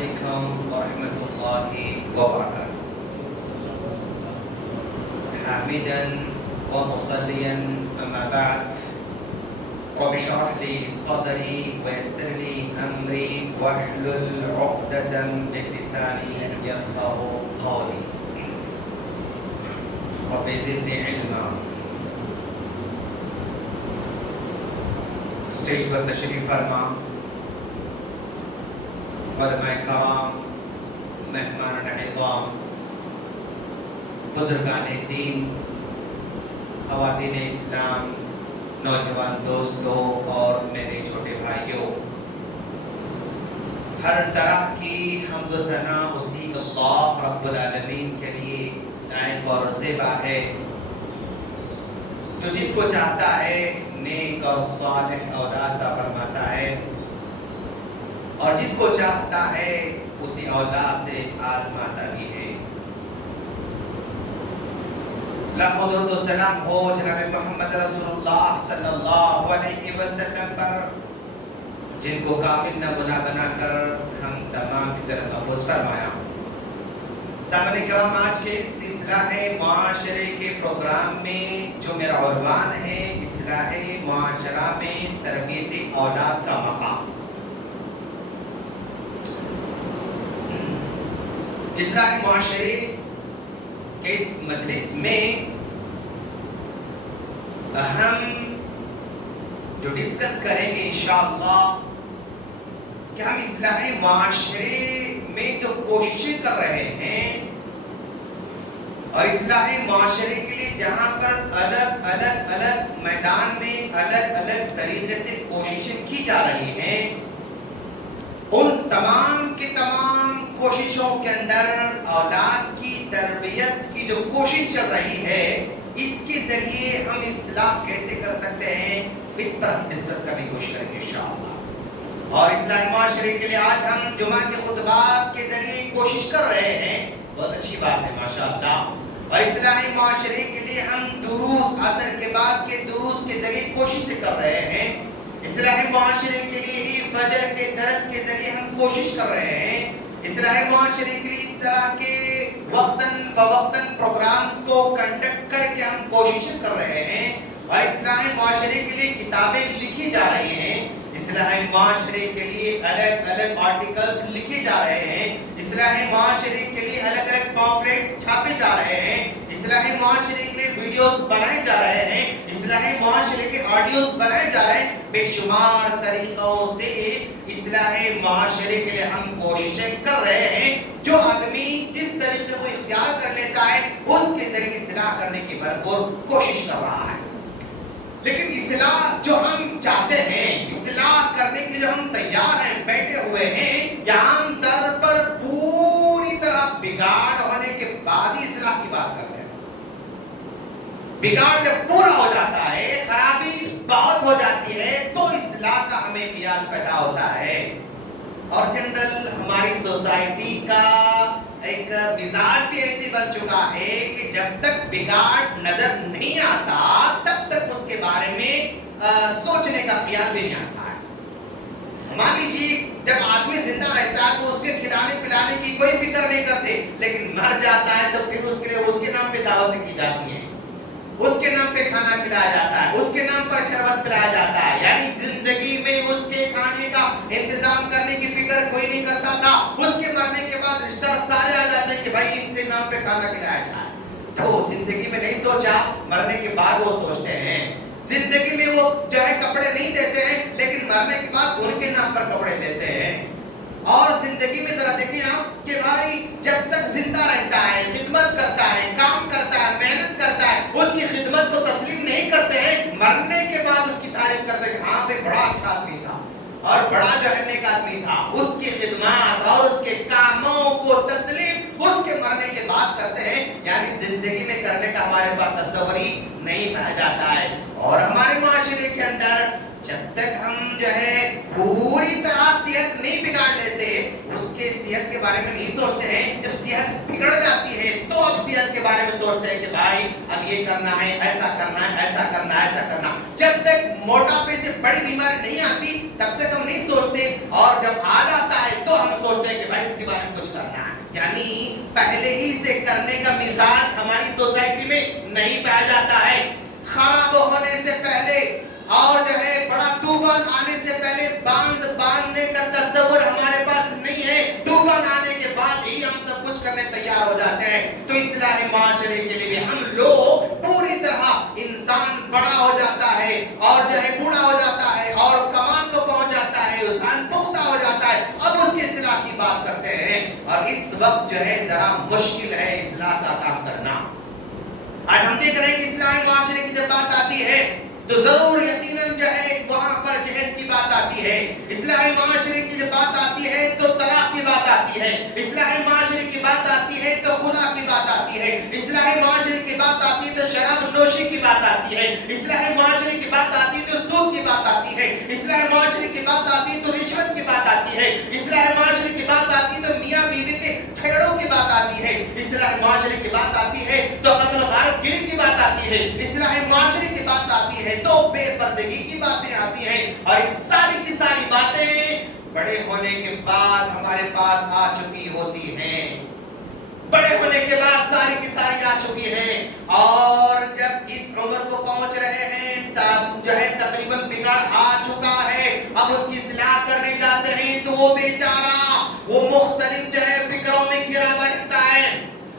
علیکم ورحمۃ اللہ وبرکاتہ. حامدا ومصليا اما بعد رب اشرح لي صدري ويسر لي امري واحلل عقدة من لساني يفقهوا قولي. رب زدني علما. اسٹیج پر تشریف فرما علماء کرام، مہمان عظام، بزرگان دین، خواتین اسلام، نوجوان دوستوں اور میرے چھوٹے بھائیوں، ہر طرح کی حمد و ثنا اسی اللہ رب العالمین کے لیے لائق اور زیبا ہے جو جس کو چاہتا ہے نیک اور صالح اولاد عطا فرماتا ہے اور جس کو چاہتا ہے اسی اولاد سے آزماتا بھی ہے. لاکھوں درود و سلام ہو جناب محمد رسول اللہ صلی اللہ علیہ وسلم پر، جن کو کامل نمونہ بنا کر ہم تمام کی طرف مبعوث فرمایا. سامعین کرام، آج کے سلسلہ ہے معاشرے کے پروگرام میں جو میرا عنوان ہے اصلاح معاشرہ میں تربیت اولاد کا مقام. اصلاح معاشرے کے اس مجلس میں ہم جو ڈسکس کریں گے انشاءاللہ کہ ہم اصلاح معاشرے میں جو کوششیں کر رہے ہیں اور اصلاح معاشرے کے لیے جہاں پر الگ الگ میدان میں الگ الگ طریقے سے کوششیں کی جا رہی ہیں، ان تمام کے تمام کوششوں کے اندر اولاد کی تربیت کی جو کوشش چل رہی ہے، اس کے ذریعے ہم اصلاح کیسے کر سکتے ہیں، اس پر ہم ڈسکس کرنے کی کوشش کریں گے انشاءاللہ. اور اصلاح معاشرے کے لیے آج ہم جمعہ کے خطبات کے ذریعے کوشش کر رہے ہیں، بہت اچھی بات ہے ماشاءاللہ. اور اصلاح معاشرے کے لیے ہم دروس، عصر کے بعد کے دروس کے ذریعے کوششیں کر رہے ہیں. اصلاح معاشرے کے لیے ہی فجر کے درس کے ذریعے ہم کوشش کر رہے ہیں. اصلاح معاشرے کے لیے اس طرح کے وقتاً فوقتاً پروگرامز کو کنڈکٹ کر کے ہم کوششیں کر رہے ہیں. اور اصلاح معاشرے کے لیے کتابیں لکھی جا رہی ہیں، اصلاح معاشرے کے لیے الگ الگ آرٹیکلز لکھے جا رہے ہیں، اصلاح معاشرے کے لیے الگ الگ پامفلیٹس چھاپے جا رہے ہیں، اصلاح معاشرے کے لیے ویڈیوز بنائے جا رہے ہیں، اصلاح معاشرے کے آڈیوز بنائے جا رہے ہیں. بے شمار طریقوں سے اصلاح معاشرے کے لیے ہم کوششیں کر رہے ہیں. جو آدمی جس طریقے کو اختیار کر لیتا ہے اس کے ذریعے اصلاح کرنے کی بھرپور کوشش کر رہا ہے. لیکن اصلاح جو ہم چاہتے ہیں، اصلاح کرنے کے لیے جو ہم تیار ہیں، بیٹھے ہوئے ہیں، یا عام طور پر پوری طرح بگاڑ ہونے کے بعد ہی اصلاح کی بات کرتے ہیں. بگاڑ جب پورا ہو جاتا ہے، خرابی بہت ہو جاتی ہے، تو اصلاح کا ہمیں خیال پیدا ہوتا ہے. اور جنرل ہماری سوسائٹی کا ایک مزاج بھی ایسی بن چکا ہے کہ جب تک بگاڑ نظر نہیں آتا تب تک اس کے بارے میں سوچنے کا خیال بھی نہیں آتا ہے. مان لیجیے جب آدمی زندہ رہتا ہے تو اس کے کھلانے پلانے کی کوئی فکر نہیں کرتے، لیکن مر جاتا ہے تو پھر اس کے لیے اس کے نام پہ دعوتیں کی جاتی ہیں، اس کے نام پہ کھانا کھلایا جاتا ہے، اس کے نام پر شربت پلایا جاتا ہے. یعنی زندگی میں اس کے کھانے کا انتظام کرنے کی فکر کوئی نہیں کرتا تھا. اس کے مرنے کے بعد رشتہ دار سارے آ جاتے ہیں کہ بھائی ان کے نام پہ کھانا کھلایا جائے. تو زندگی میں نہیں سوچا، مرنے کے بعد وہ سوچتے ہیں. زندگی میں وہ جو ہے کپڑے نہیں دیتے ہیں، لیکن مرنے کے بعد ان کے نام پر کپڑے دیتے ہیں. اور زندگی میں ذرا دیکھیں آپ کہ بھائی جب تک زندہ رہتا ہے، خدمت کرتا ہے، کام کرتا ہے، محنت کرتا ہے، اس کی خدمت کو تسلیم نہیں کرتے ہیں. مرنے کے بعد اس کی تعریف کرتے ہیں کہ ہاں بھائی بڑا اچھا آدمی تھا اور بڑا جو ہے نیک آدمی تھا. اس کی خدمات اور اس کے کاموں کو تسلیم اس کے مرنے کے بعد کرتے ہیں. یعنی زندگی میں کرنے کا ہمارے پاس تصور ہی نہیں رہ جاتا ہے. اور ہمارے معاشرے کے اندر جب تک ہم جو ہے پوری طرح صحت نہیں بگاڑ لیتے، اس کے صحت کے بارے میں نہیں سوچتے ہیں. جب صحت بگڑ جاتی ہے تو اب صحت کے بارے میں سوچتے ہیں کہ بھائی اب یہ کرنا ہے، ایسا کرنا ہے، ایسا کرنا ہے، ایسا کرنا. جب تک موٹاپے سے بڑی بیماری نہیں آتی تب تک ہم نہیں سوچتے، اور جب آ جاتا ہے تو ہم سوچتے ہیں کہ بھائی اس کے بارے میں کچھ کرنا ہے. یعنی پہلے ہی سے کرنے کا مزاج ہماری سوسائٹی میں نہیں پایا جاتا ہے. خراب ہونے سے پہلے اور جو ہے بڑا طوفان آنے سے پہلے باندھ باندھنے کا تصور ہمارے پاس نہیں ہے. طوفان آنے کے بعد ہی ہم سب کچھ کرنے تیار ہو جاتے ہیں. تو اصلاح معاشرے کے لیے بھی ہم لوگ پوری طرح انسان بڑا ہو جاتا ہے اور جو ہے بوڑھا ہو جاتا ہے اور کمال کو پہنچ جاتا ہے، انسان پختہ ہو جاتا ہے، اب اس کی اصلاح کی بات کرتے ہیں. اور اس وقت جو ہے ذرا مشکل ہے اصلاح کا کام کرنا. آج ہم دیکھ رہے ہیں کہ اصلاح معاشرے کی جب بات آتی ہے تو ضرور یقیناً جو ہے وہاں پر جہیز کی بات آتی ہے. اصلاح معاشرے کی جب بات آتی ہے تو طلاق کی بات آتی ہے. اصلاح معاشرے کی بات آتی ہے تو خلا کی بات آتی ہے. اصلاح معاشرے کی بات آتی ہے تو شراب نوشی کی بات آتی ہے. اصلاح معاشرے کی بات آتی ہے تو سود کی بات آتی ہے. اصلاح معاشرے کی بات آتی ہے تو رشوت کی بات آتی ہے. اصلاح معاشرے کی بات آتی ہے تو میاں بیوی کے جھگڑوں کی بات آتی ہے. اصلاح معاشرے کی بات آتی ہے تو قتل غارت گری کی بات آتی ہے. اصلاح معاشرے کی بات آتی ہے تو بے پردگی کی باتیں آتی ہیں. اور اس ساری کی ساری باتیں بڑے ہونے کے بعد ہمارے پاس آ چکی ہوتی ہیں. بڑے ہونے کے بعد ساری کی ساری آ چکی ہیں، اور جب اس عمر کو پہنچ رہے ہیں جو ہے تقریباً بگڑ آ چکا ہے، اب اس کی اصلاح کرنے جاتے ہیں تو وہ بیچارہ وہ مختلف جو ہے فکروں میں گھرا ہوا رہتا ہے.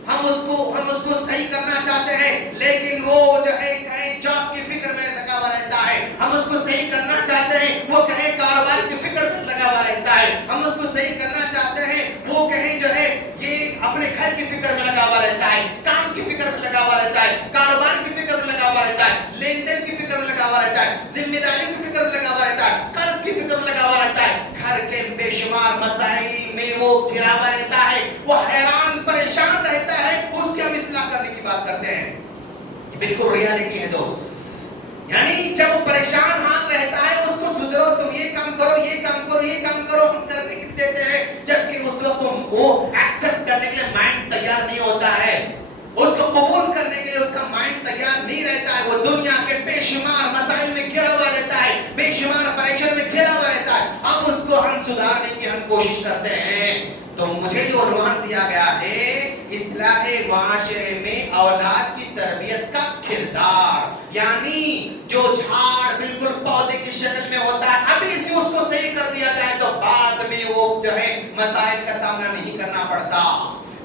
ہم اس کو صحیح کرنا چاہتے ہیں لیکن وہ جو ہے کہیں جاب کی فکر میں لگا ہوا رہتا ہے. ہم اس کو صحیح کرنا چاہتے ہیں وہ کہیں کاروبار کی فکر میں لگا ہوا رہتا ہے. ہم اس کو صحیح کرنا چاہتے ہیں وہ کہیں جو ہے یہ اپنے گھر کی فکر میں لگا ہوا رہتا ہے، کام کی فکر میں لگا ہوا رہتا ہے، کاروبار کی فکر میں لگا ہوا رہتا ہے، لین دین کی فکر میں لگا ہوا رہتا ہے، ذمہ داری کی فکر میں لگا ہوا رہتا ہے، قرض کی فکر میں لگا ہوا رہتا ہے. گھر کے بے شمار مسائل میں وہ گھرا ہوا رہتا ہے، وہ حیران پریشان رہتا ہے. اس کی ہم اصلاح کرنے کی بات کرتے ہیں. یہ بالکل ریالٹی ہے دوست. یعنی جب وہ پریشان حال رہتا ہے اس کو سدھرو، تم یہ کام کرو، یہ کام کرو، یہ کام کرو، ہم کرنے کے لیے دیتے ہیں، جبکہ اس وقت وہ ایکسپٹ کرنے کے لیے مائنڈ تیار نہیں ہوتا ہے. اس کو قبول کرنے کے لیے اس کا مائنڈ تیار نہیں رہتا ہے. وہ دنیا کے بے شمار مسائل میں گھرا ہوا رہتا ہے، بے شمار پریشر میں گھرا ہوا رہتا ہے. اب اس کو ہم سدھارنے کی ہم کوشش کرتے ہیں. تو مجھے جو عنوان دیا گیا ہے اصلاح معاشرے میں اولاد کی تربیت کا کردار، یعنی جو جھاڑ بالکل پودے کی شکل میں ہوتا ہے ابھی سے اس کو صحیح کر دیا جائے تو بعد میں وہ جو ہے مسائل کا سامنا نہیں کرنا پڑتا.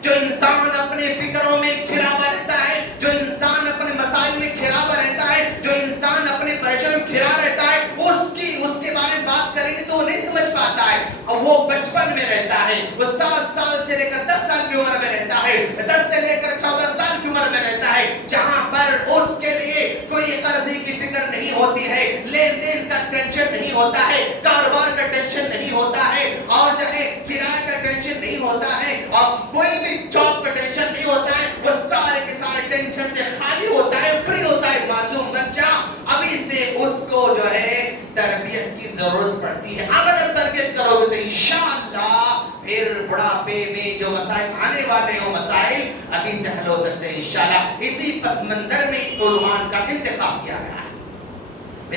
جو انسان اپنے فکروں میں گھرا ہوا رہتا ہے، جو انسان اپنے مسائل میں گھرا ہوا رہتا ہے، جو انسان اپنے پریشر میں گھرا رہتا ہے، اس کے بارے میں بات کریں گے تو وہ نہیں سمجھ پاتا ہے. اور وہ بچپن میں رہتا ہے، وہ 7 سال سے لے کر 10 سال کی عمر میں رہتا ہے، 10 سے لے کر 14 سال کی عمر میں رہتا ہے، جہاں پر اس کے لیے کوئی قرضے کی فکر نہیں ہوتی ہے، لین دین کا ٹینشن نہیں ہوتا ہے، کاروبار کا ٹینشن نہیں ہوتا ہے، اور جو ہے کرایہ کا ٹینشن نہیں ہوتا ہے، اور کوئی بھی جاب کا ٹینشن نہیں ہوتا ہے. وہ سارے کے سارے ٹینشن سے خالی ہوتا ہے، فری ہوتا ہے. معصوم بچہ ابھی سے اس کو جو ہے تربیت کی ضرورت پڑتی ہے. اب اگر تربیت کرو گے تو انشاءاللہ پھر بڑھاپے میں جو مسائل آنے والے ہیں وہ مسائل ابھی سے حل ہو سکتے ہیں انشاءاللہ. اسی پس منظر میں اس عنوان کا انتخاب کیا گیا ہے.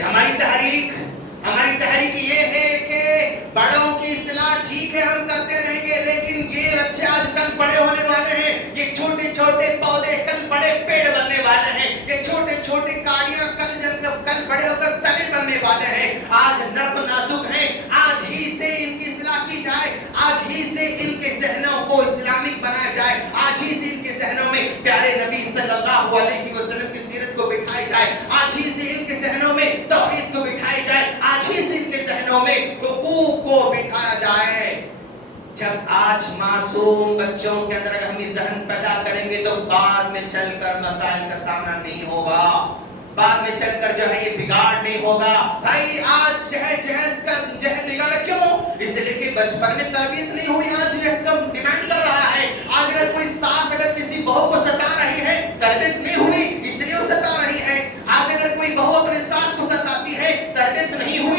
ہماری تحریک یہ ہے کہ بڑوں کی اصلاح ٹھیک ہے ہم کرتے رہیں گے، لیکن یہ بچے آج کل بڑے ہونے والے ہیں، یہ چھوٹے چھوٹے پودے کل بڑے پیڑ بننے والے ہیں، یہ چھوٹے چھوٹے کاڑیاں کل بڑے ہو کر تنے بننے والے ہیں. آج نرم نازک ہیں، آج ہی سے ان کی اصلاح کی جائے، آج ہی سے ان کے ذہنوں کو اسلامک بنایا جائے، آج ہی سے ان کے ذہنوں میں پیارے نبی صلی اللہ علیہ وسلم کی سیرت کو بٹھائی جائے، آج ہی سے ان کے ذہنوں میں توحید کو بٹھائی جائے، آج ہی سے ان کے ذہنوں میں حقوق کو بٹھایا جائے. جب آج معصوم بچوں کے اندر اگر ہم یہ ذہن پیدا کریں گے تو بعد میں چل کر مسائل کا سامنا نہیں ہوگا، بعد میں چل کر جو ہے یہ بگاڑ نہیں ہوگا. بھائی آج جہیز کا بگاڑ کیوں؟ اس لیے کہ بچپن میں تربیت نہیں ہوئی، آج جہیز کا ڈیمانڈ کر رہا ہے. آج اگر کوئی ساس اگر کسی بہو کو ستا رہی ہے، تربیت نہیں ہوئی اس لیے وہ ستا رہی ہے. آج اگر کوئی بہو اپنے ساس کو ستاتی ہے، تربیت نہیں ہوئی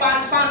5-5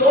2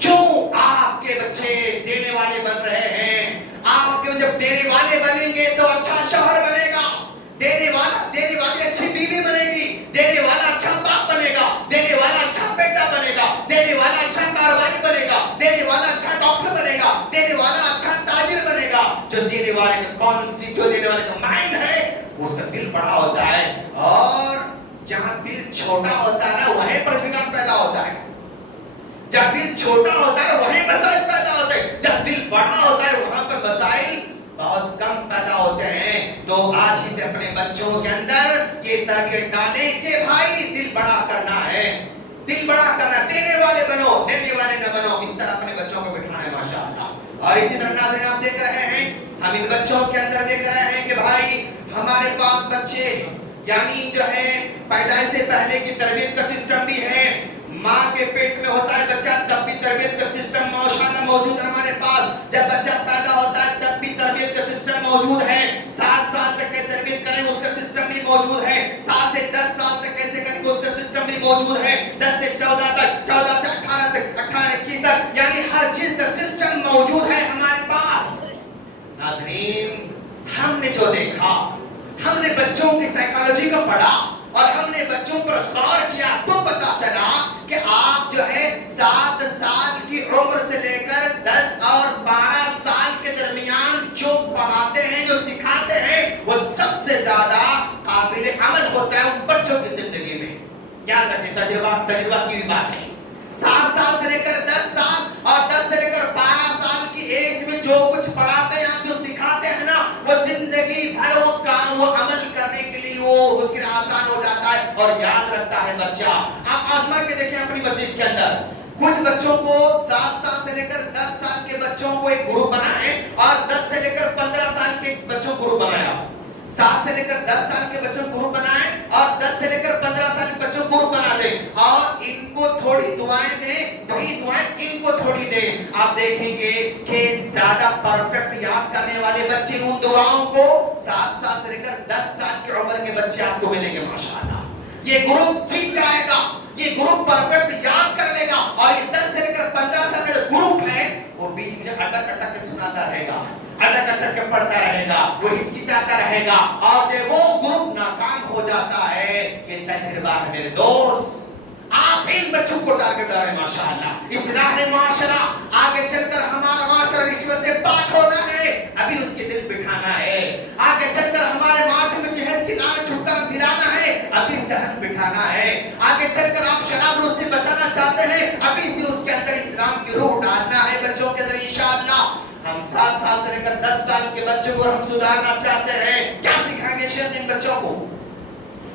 کیوں آپ کے بچے دینے والے بن رہے ہیں؟ آپ کے جب دینے والے بنیں گے تو اچھا شوہر بنے گا، دینے والی اچھی بیوی بنے گی، دینے والا اچھا باپ بنے گا، دینے والا اچھا بیٹا بنے گا، دینے والا اچھا کاروباری بنے گا، دینے والا اچھا ڈاکٹر بنے گا، دینے والا اچھا تاجر بنے گا۔ جو دینے والے کا مائنڈ ہے اس کا دل بڑا ہوتا ہے، اور جہاں دل چھوٹا ہوتا ہے نا وہیں پر بگاڑ پیدا ہوتا ہے۔ جب دل چھوٹا ہوتا ہے وہیں مسائل پیدا ہوتے ہیں، جب دل بڑا ہوتا ہے وہاں پر مسائل بہت کم پیدا ہوتے ہیں۔ تو آج ہی سے اپنے بچوں کے اندر یہ تربیت ڈالیں کہ بھائی دل بڑا کرنا ہے، دل بڑا کرنا، دینے والے بنو، لینے والے نہ بنو۔ اس طرح اپنے بچوں کو بٹھانا ہے ماشاءاللہ۔ اور اسی طرح ناظرین آپ دیکھ رہے ہیں، ہم ان بچوں کے اندر دیکھ رہے ہیں کہ بھائی ہمارے پاس بچے یعنی جو ہے پیدائش سے پہلے کی تربیت کا سسٹم بھی ہے، ماں کے پیٹ میں ہوتا ہے بچہ تب بھی تربیت کا سسٹم ماشاءاللہ موجود ہے ہمارے پاس، جب بچہ پیدا ہوتا ہے تب بھی تربیت کا سسٹم موجود ہے، 7 سال تک کی تربیت کریں اس کا سسٹم بھی موجود ہے، 7 سے 10 سال تک کیسے کریں اس کا سسٹم بھی موجود ہے، 10 سے 14 تک، 14 سے 18 تک، 18 21 تک، یعنی ہر چیز کا سسٹم موجود ہے ہمارے پاس۔ ناظرین ہم نے جو دیکھا، ہم نے بچوں کی سائیکالوجی کو پڑھا اور ہم نے بچوں پر غور کیا تو پتا چلا کہ آپ جو ہے 7 سال کی عمر سے لے کر 10 اور 12 سال کے درمیان جو پڑھاتے ہیں، جو سکھاتے ہیں، وہ سب سے زیادہ قابل عمل ہوتا ہے ان بچوں کی زندگی میں۔ یاد رکھیں تجربہ کی بھی بات ہے، 7 سال سے لے کر 10 سال اور 10 سے لے کر 12 سال کی ایج میں جو کچھ پڑھاتے ہیں، آپ جو سکھاتے ہیں نا، وہ زندگی بھر وہ کام، وہ عمل کرنے کے لیے وہ اس کے لیے آسان ہو جاتا ہے اور یاد رکھتا ہے بچہ۔ آپ آزما کے دیکھیں اپنی مسجد کے اندر، کچھ بچوں کو 7 سال سے لے کر 10 سال کے بچوں کو ایک گروپ بنائے اور 10 سے لے کر 15 سال کے بچوں کو گروپ بنایا، 7 سے لے کر 10 سال کے بچوں کو گروپ بنائے اور 10 سے لے کر 15 سال کے بچوں کو گروپ بنا دیں اور ان کو تھوڑی دعائیں دیں، وہی دعائیں ان کو تھوڑی دیں۔ آپ دیکھیں گے کہ زیادہ پرفیکٹ یاد کرنے والے بچے ان دعاؤں کو 7 سال سے لے کر 10 سال کی عمر کے بچے آپ کو ملیں گے ماشاءاللہ۔ یہ گروپ جیت جائے گا، یہ گروپ پرفیکٹ یاد کر لے گا، اور یہ 10 سے لے کر 15 سال کا گروپ ہے وہ بیچ میں اٹک اٹک کے سناتا رہے گا، اٹک اٹک کے پڑھتا رہے گا، وہ ہچکچاتا رہے گا، اور جب وہ گروپ ناکام ہو جاتا ہے، یہ تجربہ ہے میرے دوست۔ آپ ان بچوں کو ٹارگٹ ڈالیں ماشاءاللہ۔ اصلاح معاشرہ، آگے چل کر ہمارا معاشرہ رشوت سے پاک ہونا ہے، ابھی اس کے دل بٹھانا ہے۔ آگے چل کر ہمارے معاشرے میں جہیز کی لعنت چھٹکارا دلانا ہے، ابھی ذہن بٹھانا ہے۔ آگے چل کر آپ شراب نوشی سے بچانا چاہتے ہیں، ابھی سے اس کے اندر اسلام کی روح ڈالنا ہے بچوں کے اندر انشاءاللہ۔ ہم 7 سال سے لے کر 10 سال کے بچوں کو ہم سدھارنا چاہتے ہیں، کیا سکھائیں گے شیخ ان بچوں کو؟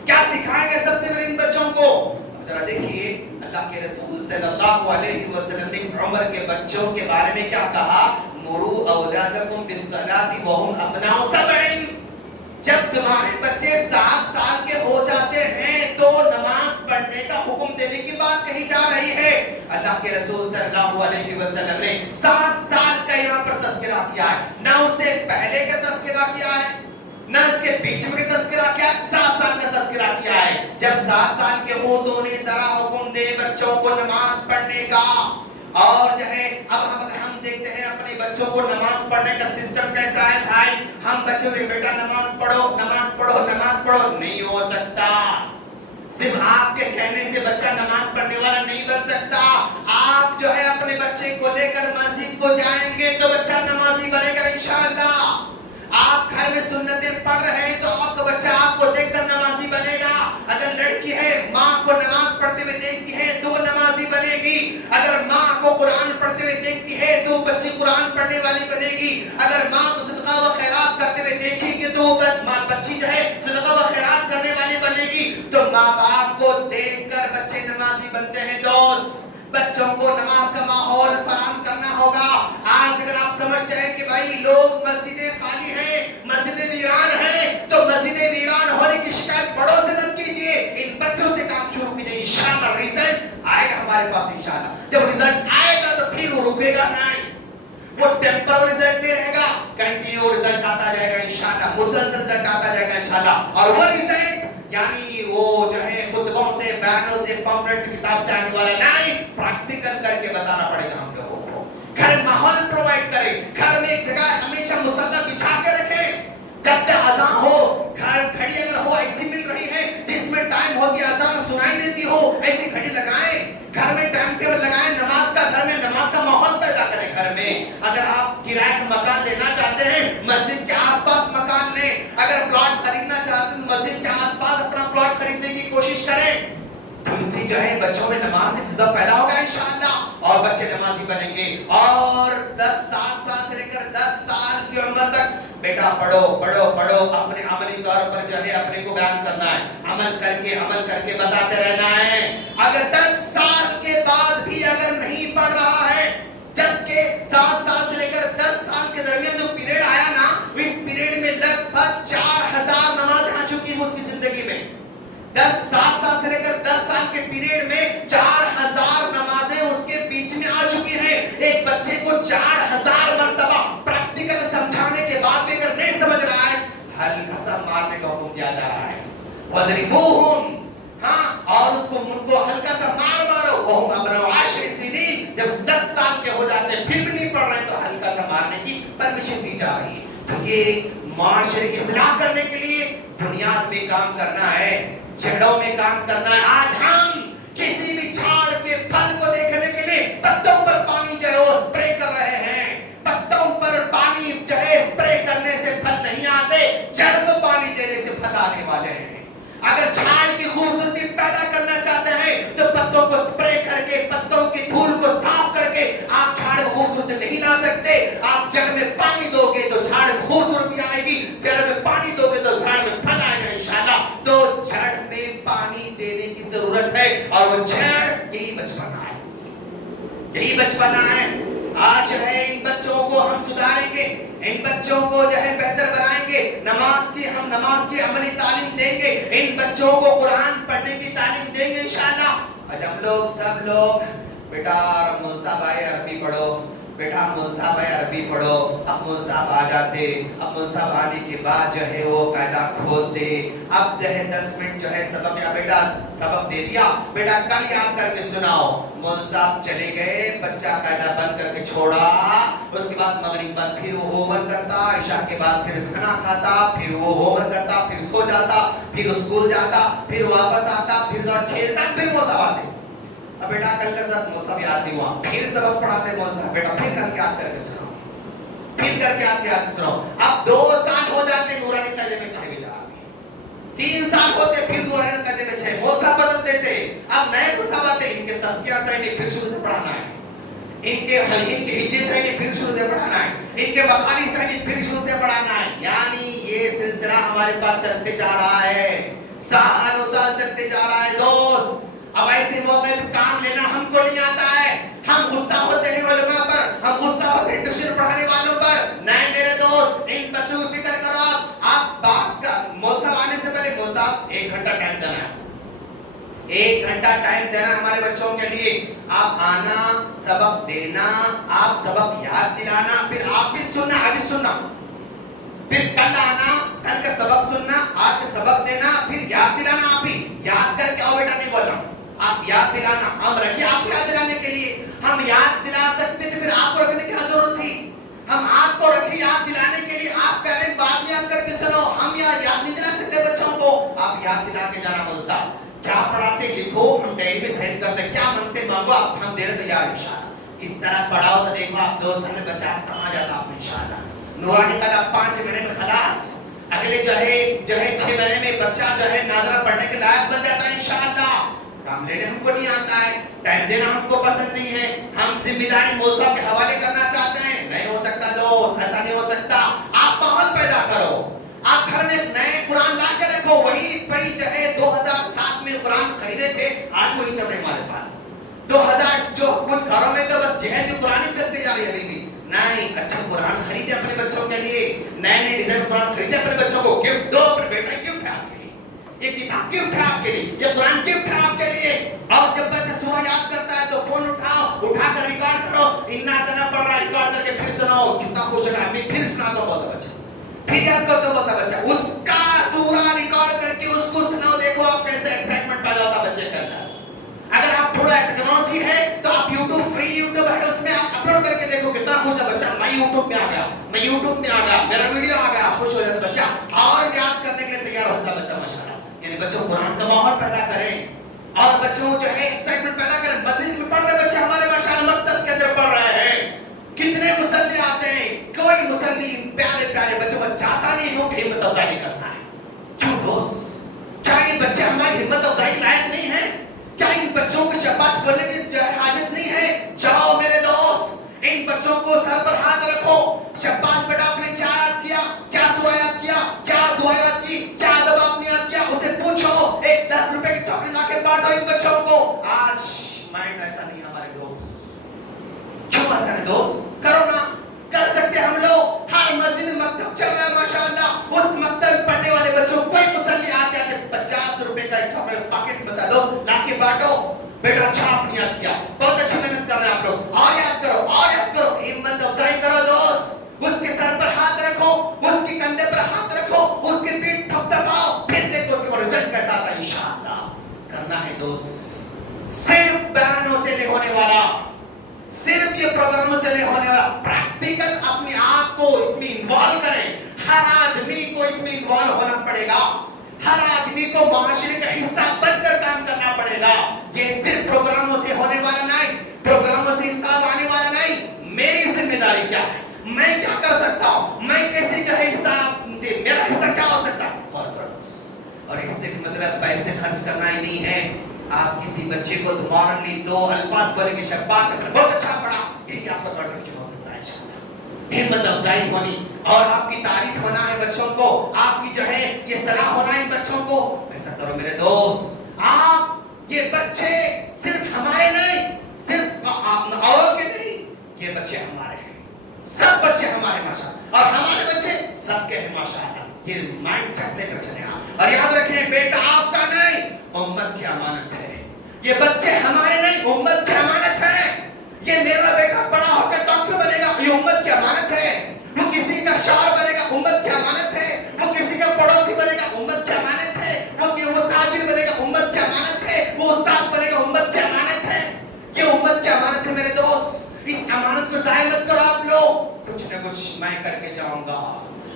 کیا سکھائیں گے سب سے پہلے ان بچوں کو؟ اب ذرا دیکھیے اللہ کے رسول صلی اللہ علیہ وسلم نے اس عمر کے بچوں کے بارے میں کیا کہا؟ مروا اولادکم بالصلاۃ وهم ابناء 7۔ جب تمہارے بچے 7 سال کے ہو جاتے ہیں تو نماز پڑھنے کا حکم دینے کی بات کہی جا رہی ہے۔ اللہ کے رسول صلی اللہ علیہ وسلم نے 7 سال کا یہاں پر تذکرہ کیا ہے، نہ اس سے پہلے کا تذکرہ کیا ہے، نہ اس کے بیچ میں تذکرہ کیا ہے، 7 سال کا تذکرہ کیا ہے۔ جب 7 سال کے ہو تو انہیں ذرا حکم دے بچوں کو نماز پڑھنے کا۔ اور جو ہے اب ہم دیکھتے ہیں اپنے بچوں کو نماز پڑھنے کا سسٹم کیسا ہے بھائی، ہم بچوں کے بیٹا نماز پڑھو نماز پڑھو نماز پڑھو، نہیں ہو سکتا۔ صرف آپ کے کہنے سے بچہ نماز پڑھنے والا نہیں بن سکتا۔ آپ جو ہے اپنے بچے کو لے کر مسجد کو جائیں گے تو بچہ نمازی بنے گا انشاءاللہ۔ آپ گھر میں سنتیں پڑھ رہے ہیں تو آپ کا بچہ آپ کو دیکھ کر نمازی بنے گا۔ اگر لڑکی ہے ماں کو نماز پڑھتے ہوئے دیکھتی ہے تو وہ نمازی بنے گی۔ اگر ماں کو قرآن پڑھتے ہوئے دیکھتی ہے تو بچی قرآن پڑھنے والی بنے گی۔ اگر ماں کو صدقہ و خیرات کرتے ہوئے دیکھے گی تو وہ بچی جو ہے صدقہ و خیرات کرنے والی بنے گی۔ تو ماں باپ کو دیکھ کر بچے نمازی بنتے ہیں۔ دوست بچوں کو نماز کا ماحول فراہم کرنا ہوگا۔ آج اگر آپ سمجھتے ہیں کہ بھائی لوگ مسجدیں خالی ہیں، مسجدیں ویران ہیں، تو مسجدیں ویران ہونے کی شکایت بڑوں سے مت کیجیے، ان بچوں سے کام شروع کیجیے۔ انشاءاللہ رزلٹ آئے گا ہمارے پاس انشاءاللہ۔ جب رزلٹ آئے گا تو پھر وہ رکے گا نہیں، وہ ٹیمپرری رزلٹ نہیں رہے گا، کنٹینیو رزلٹ آتا جائے گا انشاءاللہ، مسلسل رزلٹ آتا جائے گا انشاءاللہ۔ اور وہ رزلٹ یعنی وہ جو ہے خطبوں سے، بیانوں سے، پمفلٹ سے، کتاب سے آنے والا نہیں، پریکٹیکل کر کے بتانا پڑے گا ہم لوگ۔ گھر میں ایک جگہ ہمیشہ مصلی بچھا کے رکھیں، جب تک اذان ہو گھڑی اگر ہو ایسی مل رہی ہے جس میں ٹائم ہوتی اذان سنائی دیتی ہو، ایسی گھڑی لگائیں، گھر میں ٹائم ٹیبل لگائیں، نماز کا گھر میں نماز کا ماحول پیدا کریں گھر میں۔ اگر آپ کرائے کا مکان لینا چاہتے ہیں مسجد کے آس پاس مکان لیں، اگر پلاٹ خریدنا چاہتے ہیں تو مسجد کے آس پاس اپنا پلاٹ خریدنے کی کوشش کریں، تو اس سے جو ہے بچوں میں نماز کا جذبہ پیدا ہوگا انشاءاللہ، اور بچے نمازی بنیں گے۔ اور 7 سال سے لے کر 10 سال کی عمر تک بیٹا پڑھو پڑھو پڑھو، اپنے عملی طور پر جو ہے اپنے کو بیان کرنا ہے، عمل کر کے بتاتے رہنا ہے۔ اگر 10 سال کے بعد بھی اگر نہیں پڑھ رہا ہے، جبکہ 7 سال سے لے کر 10 سال کے درمیان جو پیریڈ آیا نا، اس پیریڈ میں لگ بھگ 4000 نمازیں آ چکی ہیں اس کی زندگی میں۔ 7 سال سے لے کر 10 سال کے پیریڈ میں 4000 نمازیں اس کے بیچ میں آ چکی ہیں۔ ایک بچے کو 4000 مرتبہ پریکٹیکل سمجھانے کے بعد بھی اگر نہیں سمجھ رہا ہے، ہلکا سا مارنے کا حکم دیا جا رہا ہے، وَضْرِبُوهُمْ، ہاں، اور اس کو ان کو ہلکا سا مارو، وَهُمْ أَبْنَاءُ 10 سنين، جب 10 سال کے ہو جاتے ہیں پھر بھی نہیں پڑھ رہے ہیں تو ہلکا سا مارنے کی پرمیشن دی جا رہی ہے۔ تو یہ معاشرے کی اصلاح کرنے کے لیے بنیاد میں کام کرنا ہے، جڑوں میں کام کرنا ہے۔ آج ہم کسی بھی جھاڑ کے پھل کو دیکھنے کے لیے پتوں پر پانی جو ہے وہ اسپرے کر رہے ہیں، پتوں پر پانی جو ہے اسپرے کرنے سے پھل نہیں آتے، جڑ کو پانی دینے سے پھل آنے والے ہیں۔ اگر جھاڑ کی خوبصورتی پیدا کرنا چاہتے ہیں تو پتوں کو اسپرے کر کے، پتوں کی دھول کو صاف کر کے آپ جھاڑ میں خوبصورتی نہیں لا سکتے۔ آپ جڑ میں پانی دو گے تو جھاڑ میں خوبصورتی آئے گی، جڑ میں پانی دو گے تو جھاڑ میں پھل آئے گا انشاءاللہ۔ تو جڑ میں پانی دینے کی ضرورت ہے، اور وہ جڑ یہی بچپنا ہے، یہی بچپنا ہے۔ آج جو ہے ان بچوں کو ہم سدھاریں گے، ان بچوں کو جو ہے بہتر بنائیں گے، ہم نماز کی عملی تعلیم دیں گے، ان بچوں کو قرآن پڑھنے کی تعلیم دیں گے انشاءاللہ۔ آج ہم لوگ سب لوگ بیٹا مول صاحب آئے عربی پڑھو، بیٹا مول صاحب آئے عربی پڑھو، اب مول صاحب آ جاتے، اب مول صاحب آنے کے بعد جو ہے وہ قاعدہ کھولتے، اب جو ہے 10 منٹ جو ہے سبق، یا بیٹا سبق دے دیا، بیٹا کل یاد کر کے سناؤ، مول صاحب چلے گئے، بچہ قاعدہ بند کر کے چھوڑا، اس کے بعد مغرب بعد پھر وہ ہوم ورک کرتا، عشاء کے بعد پھر کھانا کھاتا، پھر وہ ہوم ورک کرتا، پھر سو جاتا، پھر اسکول جاتا، پھر واپس آتا، پھر کھیلتا، پھر وہ سب آتے۔ اب بیٹا کل کا سب مول صاحب یاد نہیں ہوا، پھر سبق پڑھاتے مول صاحب، بیٹا پھر کل یاد کر کے سناؤ، پھر کر کے آپ یاد سناؤ۔ اب 2 سال ہو جاتے نورانی قاعدے میں 6 بچہ آتے، 3 سال ہوتے پھر نورانی قاعدے میں 6، مول صاحب بدل دیتے، اب نئے مول صاحب آتے، ان کے تذکیہ صحیح پھر شروع سے پڑھانا ہے، ان کے ہجے صحیح پھر شروع سے پڑھانا ہے، ان کے بخاری صحیح پھر شروع سے پڑھانا ہے۔ یعنی یہ سلسلہ ہمارے پاس چلتے جا رہا ہے، سالوں سال چلتے جا رہا ہے دوست۔ اب ایسے موقع پہ کام لینا ہم کو نہیں آتا ہے، ہم غصہ ہوتے ہیں علماء پر، ہم غصہ ہوتے ہیں ٹیوشن پڑھانے والوں پر۔ نہیں میرے دوست، ان بچوں کی فکر کرو، آپ بات کا مول صاحب آنے سے پہلے مول صاحب 1 گھنٹہ ٹائم دینا ہے، 1 گھنٹہ ٹائم دینا ہمارے بچوں کے لیے، آپ آنا، سبق دینا، آپ سبق یاد دلانا، پھر آپ بھی سننا، آج سننا، پھر کل آنا، کل کا سبق سننا، آج کا سبق دینا، پھر یاد دلانا، آپ بھی یاد کر کے آؤ بیٹا، نہیں بولنا، آپ یاد دلانا، ہم رکھیں آپ کو یاد دلانے کے لیے، ہم یاد دلا سکتے تھے پھر آپ کو رکھنے کی ضرورت تھی، ہم آپ کو رکھیں یاد دلانے کے لیے، آپ پہلے بعد میں یاد کر کے سنو، ہم یاد نہیں دلا سکتے بچوں کو، آپ یاد دلا کے جانا مول صاحب، کیا پڑھاتے لکھو، ہم ڈائری میں سینڈ کرتے، کیا مانگتے مانگو، آپ ہم دینے تیار ہیں انشاءاللہ۔ اس طرح پڑھاؤ تو دیکھو آپ 2 سال میں بچہ آپ کہاں جاتا آپ انشاءاللہ۔ نورانی قاعدہ 5 مہینے میں خلاص، اگلے جو ہے 6 مہینے میں بچہ جو ہے ناظرہ پڑھنے کے لائق بن جاتا ہے انشاءاللہ۔ کام لینے ہم کو نہیں آتا ہے، ٹائم دینا ہم کو پسند نہیں ہے، ہم ذمہ داری مول صاحب کے حوالے کرنا چاہتے ہیں، نہیں ہو سکتا دوست، ایسا نہیں ہو سکتا۔ آپ ماحول پیدا کرو، آپ گھر میں نئے قرآن لا کے رکھو، وہی جو ہے 2007 میں قرآن خریدے تھے، آج وہی چل رہے ہمارے پاس، 2000 جو کچھ گھروں میں تو بس جہیز قرآن ہی چلتے جا رہی ہے ابھی بھی۔ نہیں، اچھا قرآن خریدے اپنے بچوں کے لیے، نئے ڈیزائن قرآن خریدے اپنے بچوں کو، گفٹ دو، اپنے بیٹا گفٹ ہے آپ کے لیے، یہ کتاب گفٹ ہے آپ کے لیے، یہ قرآن گفٹ ہے آپ کے لیے۔ اور جب بچہ سورہ یاد کرتا ہے تو فون اٹھا کر ریکارڈ کرو، انا اتنا پڑھ رہا ہے، ریکارڈ کر کے پھر سناؤ، کتنا خوش ہوگا، میں پھر سنا تو بولتا بچہ، پھر یاد کر تو بولتا بچہ، اس کا سورہ ریکارڈ کر کے اس کو سناؤ، دیکھو آپ کیسے ایکسائٹمنٹ پیدا ہوتا بچے کے اندر۔ اگر آپ تھوڑا ٹیکنالوجی ہے تو آپ یوٹیوب، فری یوٹیوب ہے، اس میں آپ اپلوڈ کر کے دیکھو کتنا خوش ہے بچہ، میں یوٹیوب میں آ گیا میں یوٹیوب میں آ گیا, میرا ویڈیو آ گیا, خوش ہو جاتا بچہ, اور یاد کرنے کے لیے تیار ہوتا بچہ ماشاءاللہ. یعنی بچوں قرآن کا ماحول پیدا کریں اور بچوں جو ہے ایکسائٹمنٹ پیدا کریں. مسجد میں پڑھ رہے بچے ہمارے ماشاءاللہ مکتب کے اندر پڑھ رہے ہیں, کتنے مصلی آتے ہیں, کوئی مصلی پیارے پیارے بچوں کو چاہتا نہیں ہو کہ ہمت افزائی کرتا ہے. کیوں دوست؟ کیا یہ بچے ہماری ہمت افزائی لائق نہیں ہیں؟ کیا ان بچوں کو شاباش بولنے کی حاجت نہیں ہے؟ جاؤ میرے دوست, ان بچوں کو سر پر ہاتھ رکھو, شاباش بیٹا آپ نے کیا یاد کیا, کیا سورہ یاد کیا, کیا دعا یاد کی, کیا ادب آپ نے یاد کیا, اسے پوچھو, ایک 10 روپے کی چاکلیٹ لا کے بانٹو ان بچوں کو. آج مائنڈ ایسا نہیں ہمارے دوست. کیوں ایسا نہیں دوست؟ کرو نا, کر سکتے ہم لوگ. ہر مسجد مکتب چل رہا ہے ماشاءاللہ, اس مکتب پڑھنے والے بچوں کوئی مسلی آتے آتے 50 روپے کا ایک چاکلیٹ پاکٹ بتا دو, لا کے بانٹو. بیٹا اچھا آپ نے یاد کیا, بہت اچھی محنت کر رہے ہیں آپ لوگ, اور یاد کرو, اور یاد کرو. ہمت افزائی کرو دوست. اس کے سر پر ہاتھ رکھو, اس کے کندھے پر ہاتھ رکھو, اس کے پیٹھ تھپ تھپاؤ, پھر دیکھو اس کے رزلٹ کیسا آتا ہے انشاءاللہ. کرنا ہے دوست, صرف بیانوں سے نہیں ہونے والا, صرف یہ پروگراموں سے نہیں ہونے والا. پریکٹیکل اپنے آپ کو اس میں انوالو کریں. ہر آدمی کو اس میں انوالو ہونا پڑے گا. ہر آدمی کو معاشرے کا حصہ بن کر کام کرنا پڑے گا. یہ صرف پروگراموں سے ہونے والا نہیں, پروگراموں سے انقلاب آنے والا نہیں. میری ذمہ داری کیا ہے, میں کیا کر سکتا ہوں, میں کیسے جو ہے حساب دے, میرا حصہ کیا ہو سکتا ہے. اور حصے کا مطلب پیسے خرچ کرنا ہی نہیں ہے. آپ کسی بچے کو مورلی 2 الفاظ بولیں گے, شاباش بہت اچھا پڑھا, یہی آپ کا کنٹریبیوشن ہو سکتا ہے انشاءاللہ. ہمت افزائی ہونی اور آپ کی تعریف ہونا ہے بچوں کو, آپ کی جو ہے یہ صلاح ہونا ہے ان بچوں کو. ایسا کرو میرے دوست, آپ یہ بچے صرف ہمارے نہیں, صرف اور کے نہیں, یہ بچے ہمارے ہیں. سب بچے ہمارے ماشاءاللہ, اور ہمارے بچے سب کے ہیں ماشاءاللہ. یہ مائنڈ سیٹ لے کر چلے آپ, اور یاد رکھیں بیٹا آپ کا نہیں, امت کی امانت ہے. یہ بچے ہمارے نہیں, امت کی امانت ہے. یہ میرا بیٹا بڑا ہو کر ڈاکٹر بنے گا, یہ امت کی امانت ہے. وہ کسی کا شاعر بنے گا, امت کی امانت ہے. وہ کسی کا پڑوسی بنے گا, امت کی امانت ہے. وہ تاجر بنے گا, امت کی امانت ہے. وہ استاد بنے گا, امت کی امانت ہے. یہ امت کی امانت ہے میرے دوست. اس امانت کو ضائع مت کرو آپ لوگ. کچھ نہ کچھ میں کر کے جاؤں گا,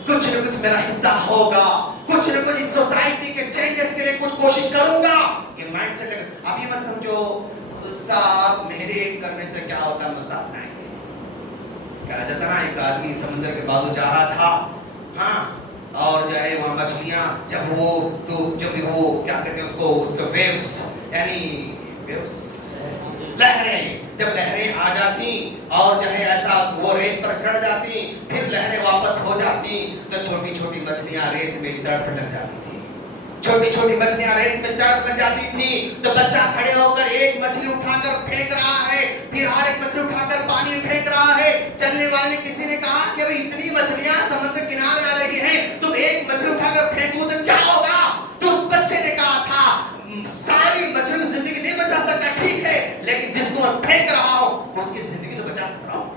کچھ نہ کچھ میرا حصہ ہوگا, کچھ نہ کچھ اس سوسائٹی کے چینجز کے لیے کچھ کوشش کروں گا. یہ مائنڈ سیٹ. اب یہ مت سمجھو صاحب میرے کرنے سے کیا ہوتا, مذاق نہیں. کہا جاتا نا, ایک آدمی سمندر کے بازو جا رہا تھا, ہاں, اور جو ہے وہاں مچھلیاں جب وہ کیا کہتے ہیں اس کو ویوز, یعنی ویوز لہریں, جب لہریں آ جاتی اور جو ہے ایسا وہ ریت پر چڑھ جاتی, پھر لہریں واپس ہو جاتی, تو چھوٹی چھوٹی مچھلیاں ریت میں تڑپ لگ جاتی تھی. چھوٹی چھوٹی مچھلیاں ریت میں تڑپ لگ جاتی تھی. تو بچہ کھڑے ہو کر ایک مچھلی اٹھا کر پھینک رہا ہے, پھر اور ایک مچھلی اٹھا کر پانی میں پھینک رہا ہے. چلنے والے کسی نے کہا کہ بھئی اتنی مچھلیاں سمندر کنارے آ رہی ہیں, تم ایک مچھلی اٹھا کر پھینکو تو کیا ہوگا؟ تو اس بچے نے کہا تھا ساری مچھلی زندگی نہیں بچا سکتا, ٹھیک ہے, لیکن جس کو میں پھینک رہا ہوں اس کی زندگی تو بچا سک رہا ہوں,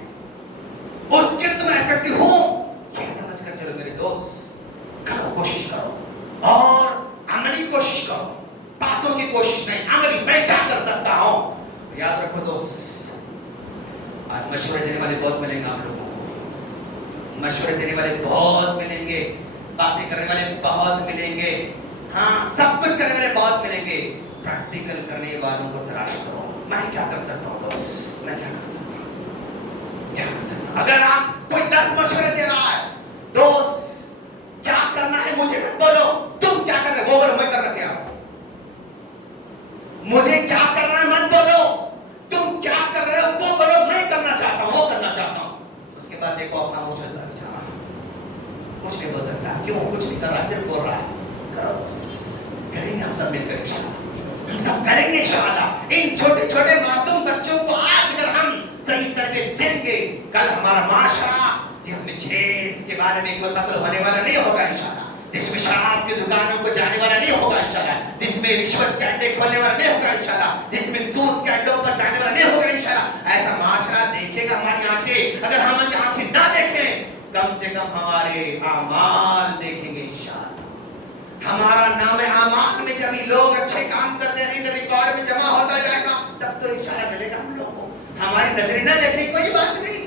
اس کے تو میں افیکٹو ہوں. یہ سمجھ کر چلو میرے دوست, کرو, کوشش کرو, اور عملی کوشش کرو, باتوں کی کوشش نہیں, عملی میں کیا کر سکتا ہوں. یاد رکھو دوست, آج مشورے دینے والے بہت ملیں گے آپ لوگوں کو, مشورے دینے والے بہت ملیں گے, باتیں کرنے والے بہت ملیں گے, ہاں سب کچھ کرنے والے بہت ملیں گے. پریکٹیکل کرنے والوں کو تلاش کرو. میں کیا کر سکتا ہوں دوست, میں کیا کر سکتا ہوں, کیا کر سکتا ہوں. اگر آپ کوئی 10 مشورے دے رہا ہے, دوست کیا کرنا ہے مجھے مت بولو, تم کیا کر رہے ہو وہ بولو, میں کرنا تیار ہوں. مجھے کیا کرنا ہے مت بولو, تم کیا کر رہے ہو وہ بولو, میں کرنا چاہتا ہوں, وہ کرنا چاہتا ہوں. اس کے بعد دیکھو آپ خاموش چلتا بیچارہ, کچھ نہیں بول سکتا, کیوں کچھ نہیں کر رہا, صرف بول رہا ہے. کرو دوست, کریں گے ہم سب مل کر انشاءاللہ, ہم سب کریں گے انشاءاللہ. ان چھوٹے چھوٹے معصوم بچوں کو آج اگر ہم صحیح کر کے دیں گے, کل ہمارا معاشرہ جس میں جھیز کے بارے میں کوئی قتل ہونے والا نہیں ہوگا انشاءاللہ, جس میں شراب کی دکانوں کو جانے والا نہیں ہوگا انشاءاللہ, جس میں رشوت کے اڈے کھولنے والا نہیں ہوگا انشاءاللہ, جس میں سود کے اڈوں پر جانے والا نہیں ہوگا انشاءاللہ. ایسا معاشرہ دیکھے گا ہماری آنکھیں, اگر ہماری آنکھیں نہ دیکھیں, کم سے کم ہمارے اعمال دیکھیں گے انشاءاللہ. ہمارا نام اعمال میں جب لوگ اچھے کام کرتے رہیں گے, ریکارڈ میں جمع ہوتا جائے گا, تب تو انشاءاللہ ملے گا ہم لوگوں کو. ہماری نظریں نہ دیکھیں کوئی بات نہیں,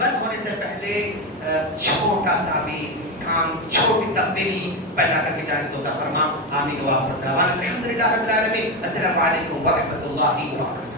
بند ہونے سے پہلے چھوٹا سا بھی کام، چھوٹی تبدیلی پیدا کر کے جانے تو عطا فرما. آمین و آخر دعوانا الحمدللہ رب العالمین. السلام علیکم ورحمۃ اللہ وبرکاتہ.